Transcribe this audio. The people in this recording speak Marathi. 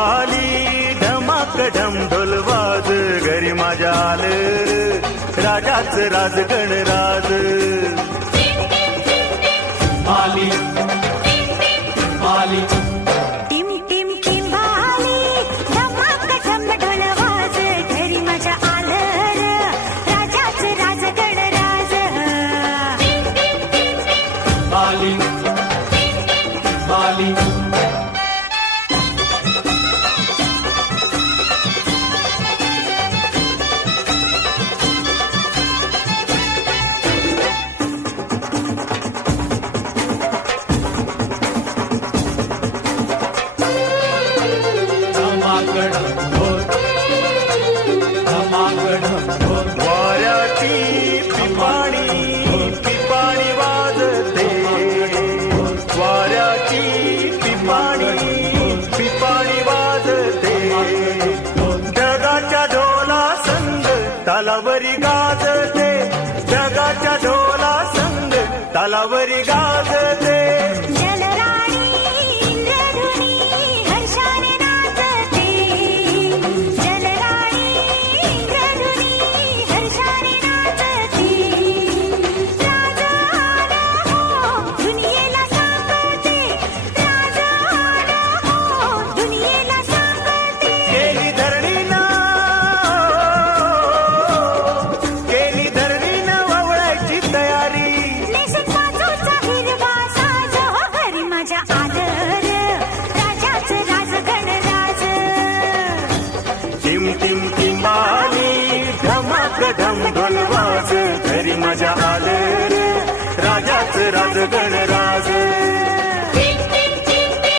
टिंबाली ढमाक ढम ढोल वाज घरी माझ्या आलं राजाच राज गणराज आली आली टिम टिम टिंबाली धमाक ढम ढोल वाज घरी माझ्या आलं राजाच राज गणराज आली आली वाऱ्याची पिपाणी पिपाणी वाजते वाऱ्याची पिपाणी पिपाणी वाजते ढगाच्या ढोला संग तालावरी गाजते ढगाच्या ढोला संग तालावरी गाजते जलराणी इंद्रधुनी हर्षाने नाचते जलराणी इंद्रधुनी हर्षाने नाचते राजा आला हो दुनियेला सांगते राजा आला हो दुनियेला सांगते केली धरणीनं वळायची तयारी नेसत वाजवचा हिरवा साज हो घरी माझ्या आदर राजाच राज गणराज टिम टिम टिंबाली धमाक ढम ढोल वाज घरी माझ्या आलं राजाच राज गणराज